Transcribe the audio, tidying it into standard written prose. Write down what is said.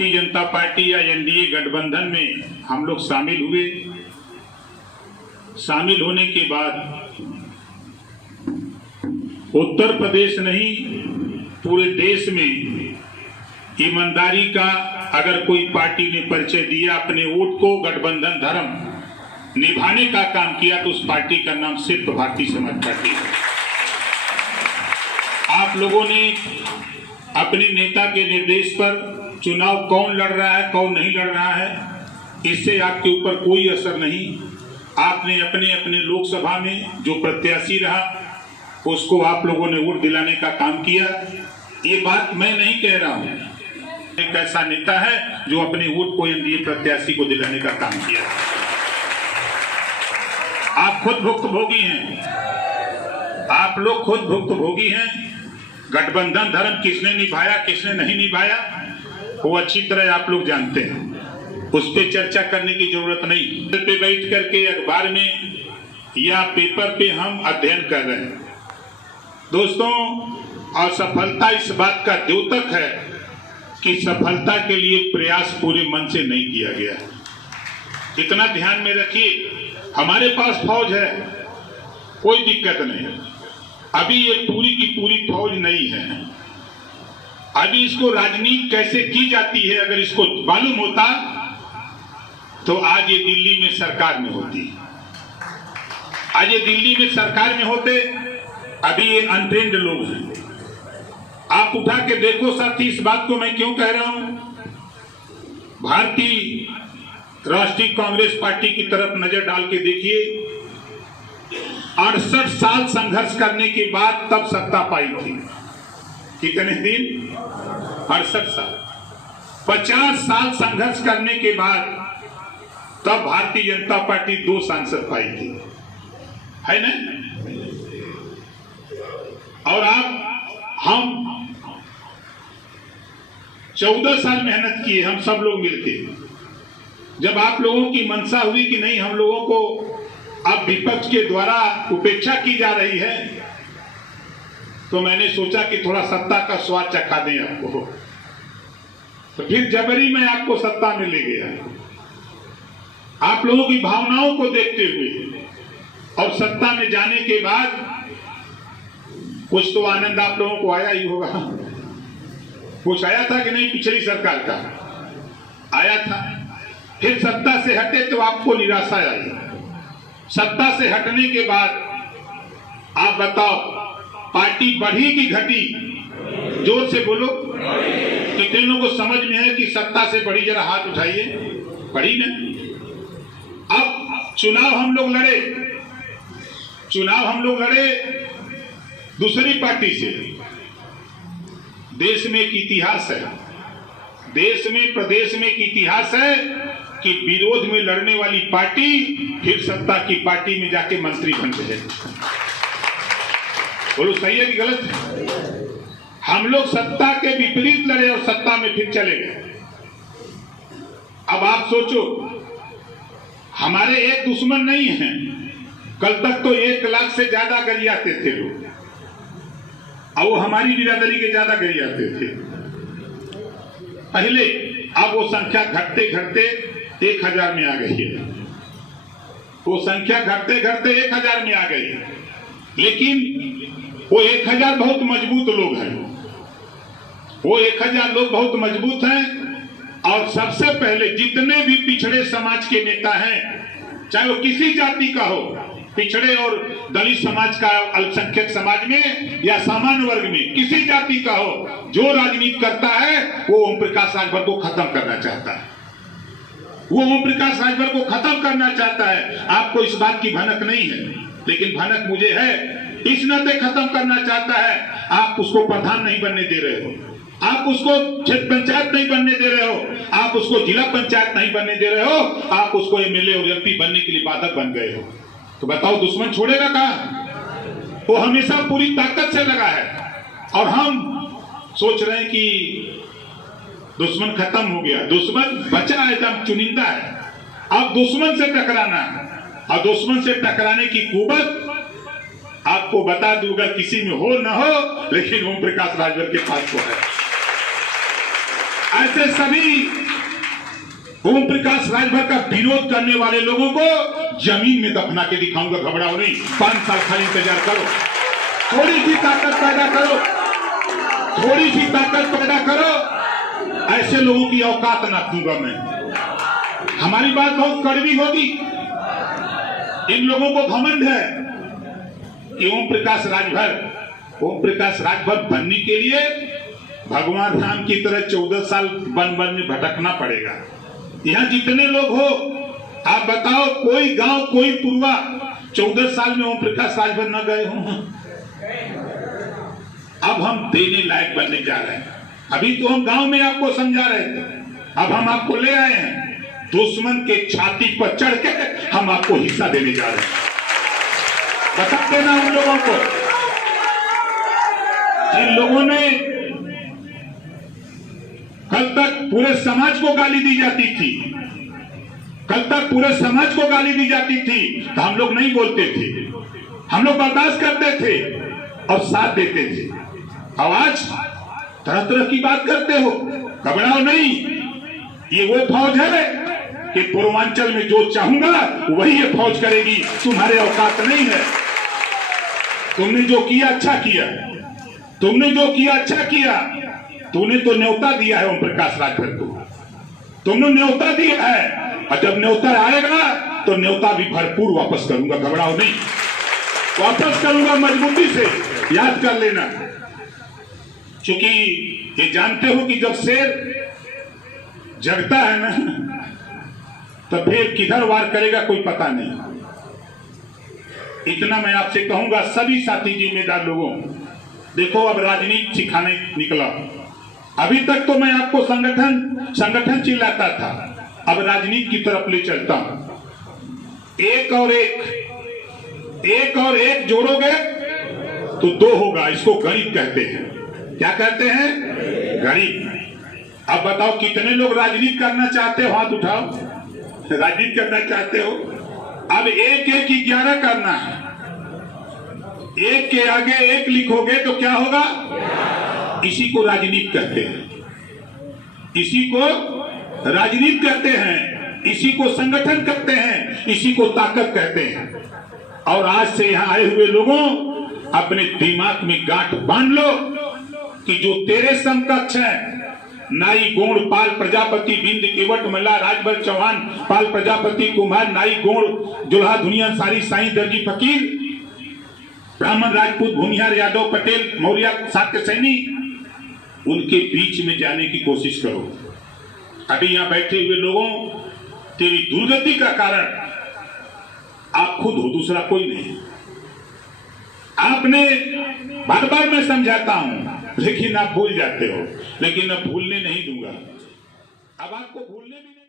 Bharatiya Janata party या NDA गठबंधन में हम लोग शामिल हुए। शामिल होने के बाद उत्तर प्रदेश नहीं पूरे देश में ईमानदारी का अगर कोई पार्टी ने परिचय दिया, अपने वोट को गठबंधन धर्म निभाने का काम किया, तो उस पार्टी का नाम सिर्फ भारतीय समाज पार्टी है। आप लोगों ने अपने नेता के निर्देश पर चुनाव कौन लड़ रहा है कौन नहीं लड़ रहा है, इससे आपके ऊपर कोई असर नहीं। आपने अपने अपने लोकसभा में जो प्रत्याशी रहा उसको आप लोगों ने वोट दिलाने का काम किया। ये बात मैं नहीं कह रहा हूं, एक ऐसा नेता है जो अपने वोट को एनडीए प्रत्याशी को दिलाने का काम किया। आप खुद भुक्तभोगी हैं, आप लोग खुद भुक्तभोगी हैं। गठबंधन धर्म किसने निभाया किसने नहीं निभाया वो अच्छी तरह आप लोग जानते हैं, उस पर चर्चा करने की जरूरत नहीं। पे बैठ करके अखबार में या पेपर पे हम अध्ययन कर रहे हैं दोस्तों, और सफलता इस बात का द्योतक है कि सफलता के लिए प्रयास पूरे मन से नहीं किया गया। इतना ध्यान में रखिए, हमारे पास फौज है, कोई दिक्कत नहीं। अभी ये पूरी की पूरी फौज नहीं है। अभी इसको राजनीति कैसे की जाती है अगर इसको मालूम होता तो आज ये दिल्ली में सरकार में होती। आज ये दिल्ली में सरकार में होते। अभी ये अनट्रेंड लोग हैं। आप उठा के देखो साथी, इस बात को मैं क्यों कह रहा हूं। भारतीय राष्ट्रीय कांग्रेस पार्टी की तरफ नजर डाल के देखिए, 68 साल संघर्ष करने के बाद तब सत्ता पाई थी। कितने दिन? 68 साल। 50 साल संघर्ष करने के बाद तब भारतीय जनता पार्टी 2 सांसद पाई थी, है ना? और हम 14 साल मेहनत किए, हम सब लोग मिलके। जब आप लोगों की मंशा हुई कि नहीं, हम लोगों को अब विपक्ष के द्वारा उपेक्षा की जा रही है, तो मैंने सोचा कि थोड़ा सत्ता का स्वाद चखा दें आपको। तो फिर जबरी में आपको सत्ता में ले गया, आप लोगों की भावनाओं को देखते हुए। और सत्ता में जाने के बाद कुछ तो आनंद आप लोगों को आया ही होगा। कुछ आया था कि नहीं? पिछली सरकार का आया था। फिर सत्ता से हटे तो आपको निराशा आई। सत्ता से हटने के बाद आप बताओ, पार्टी बढ़ी कि घटी? जोर से बोलो। कितने लोगों को समझ में है कि सत्ता से बढ़ी? जरा हाथ उठाइए। बढ़ी ना? अब चुनाव हम लोग लड़े दूसरी पार्टी से। देश में एक इतिहास है, देश में प्रदेश में एक इतिहास है कि विरोध में लड़ने वाली पार्टी फिर सत्ता की पार्टी में जाके मंत्री बन गए। बोलो सही है कि गलत? हम लोग सत्ता के विपरीत लड़े और सत्ता में फिर चले गए। अब आप सोचो, हमारे एक दुश्मन नहीं है। कल तक तो 1 लाख से ज्यादा गरियाते थे लोग, और वो हमारी बिरादरी के ज्यादा गरियाते थे पहले। अब वो संख्या घटते घटते 1000 में आ गई है। वो संख्या घटते घटते 1000 में आ गई है। लेकिन वो 1000 बहुत मजबूत लोग हैं। वो 1000 लोग बहुत मजबूत हैं। और सबसे पहले जितने भी पिछड़े समाज के नेता हैं, चाहे वो किसी जाति का हो, पिछड़े और दलित समाज का, अल्पसंख्यक समाज में या सामान्य वर्ग में, किसी जाति का हो, जो राजनीति करता है वो ओम प्रकाश राजभर को खत्म करना चाहता है। वो ओम प्रकाश राजभर को खत्म करना चाहता है। आपको इस बात की भनक नहीं है, लेकिन भनक मुझे है। इस नाते खत्म करना चाहता है। आप उसको प्रधान नहीं बनने दे रहे हो, आप उसको क्षेत्र पंचायत नहीं बनने दे रहे हो, आप उसको जिला पंचायत नहीं बनने दे रहे हो, आप उसको एमएलए और एमपी बनने के लिए बाधक बन गए हो। तो बताओ दुश्मन छोड़ेगा कहां? वो हमेशा पूरी ताकत से लगा है। और हम सोच रहे हैं कि दुश्मन खत्म हो गया, दुश्मन बचा है, एकदम चुनिंदा है। अब दुश्मन से टकराना है, और दुश्मन से टकराने की कुवत आपको बता दूंगा, किसी में हो ना हो, लेकिन ओम प्रकाश राजभर के पास तो है। ऐसे सभी ओम प्रकाश राजभर का विरोध करने वाले लोगों को जमीन में दफना के दिखाऊंगा, घबराओ नहीं। 5 साल खाली इंतजार करो, थोड़ी सी ताकत पैदा करो, थोड़ी सी ताकत पैदा करो। ऐसे लोगों की औकात ना दूंगा मैं। हमारी बात बहुत कड़वी होगी। इन लोगों को घमंड है कि ओम प्रकाश राजभर बनने के लिए भगवान राम की तरह 14 साल वन में भटकना पड़ेगा। यहाँ जितने लोग हो, आप बताओ कोई गांव, कोई पूर्वा 14 साल में ओम प्रकाश राजभर न गए हो? अब हम देने लायक बनने जा रहे हैं। अभी तो हम गांव में आपको समझा रहे थे, अब हम आपको ले आए हैं। दुश्मन के छाती पर चढ़ के हम आपको हिस्सा देने जा रहे हैं। बता देना उन लोगों को जिन लोगों ने कल तक पूरे समाज को गाली दी जाती थी, कल तक पूरे समाज को गाली दी जाती थी, तो हम लोग नहीं बोलते थे, हम लोग बर्दाश्त करते थे और साथ देते थे। अब आज तरह तरह की बात करते हो, घबराओ नहीं। ये वो फौज है कि पूर्वांचल में जो चाहूंगा वही ये फौज करेगी, तुम्हारे औकात नहीं है। तुमने जो किया अच्छा किया, तुमने जो किया अच्छा किया। तूने तो न्योता दिया है ओम प्रकाश राजभर को, तुमने न्योता दिया है, और जब न्योता आएगा तो न्योता भी भरपूर वापस करूंगा, घबराओ नहीं, वापस करूंगा मजबूती से। याद कर लेना, क्योंकि ये जानते हो कि जब शेर जगता है ना, तो फिर किधर वार करेगा कोई पता नहीं। इतना मैं आपसे कहूंगा सभी साथी जिम्मेदार लोगों, देखो अब राजनीति सिखाने निकला। अभी तक तो मैं आपको संगठन चिल्लाता था, अब राजनीति की तरफ ले चलता हूं। एक और एक जोड़ोगे तो 2 होगा। इसको गरीब कहते हैं। क्या कहते हैं? गरीब। अब बताओ कितने लोग राजनीति करना चाहते हो? हाथ उठाओ, राजनीति करना चाहते हो। अब 1-1-11 करना है। 1 के आगे 1 लिखोगे तो क्या होगा? इसी को राजनीति कहते हैं, इसी को राजनीति कहते हैं, इसी को संगठन कहते हैं, इसी को ताकत कहते हैं। और आज से यहाँ आए हुए लोगों, अपने दिमाग में गांठ बांध लो कि जो तेरे समकक्ष है, नाई गोड़ पाल प्रजापति बिंद केवट मल्ला राजभर चौहान पाल प्रजापति कुमार नाई गोड़ जुल्हा दुनिया सारी साई दर्जी फकीर ब्राह्मण राजपूत भूमिहार यादव पटेल मौर्य साक्य सैनी, उनके बीच में जाने की कोशिश करो। अभी यहां बैठे हुए लोगों, तेरी दुर्गति का कारण आप खुद हो, दूसरा कोई नहीं। आपने बार बार मैं समझाता हूं, लेकिन आप भूल जाते हो। लेकिन अब भूलने नहीं दूंगा, अब आपको भूलने भी नहीं।